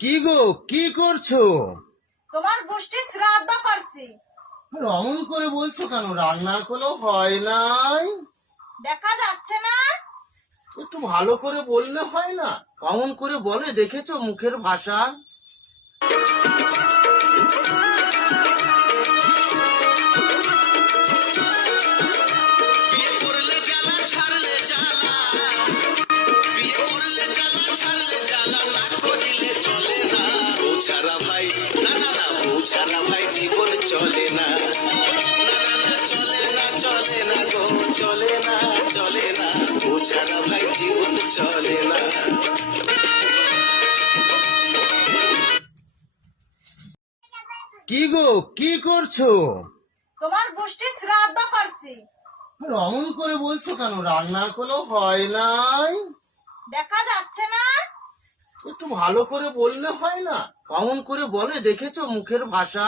কি গো, কি করছো? তোমার গোষ্ঠী শ্রাদ্ধ করছি। অমন করে বলছো কেন? রান্না এখনো হয় নাই। দেখা যাচ্ছে না? একটু ভালো করে বললে হয় না? অমন করে বলে দেখেছো মুখের ভাষা? ছাড়া ভাই না না না, বউ ছাড়া ভাই জীবন চলে না, না না না, চলে না চলে না গো, চলে না চলে না, বউ ছাড়া ভাই জীবন চলে না। কি গো, কি করছো? তোমার গোষ্ঠী শ্রাদ্ধ করছি। অমন করে বলছো কেন? রান্না এখনো হয় নাই। দেখা যাচ্ছে না? একটু ভালো করে বললে হয় না? অমন করে বলে দেখেছো মুখের ভাষা?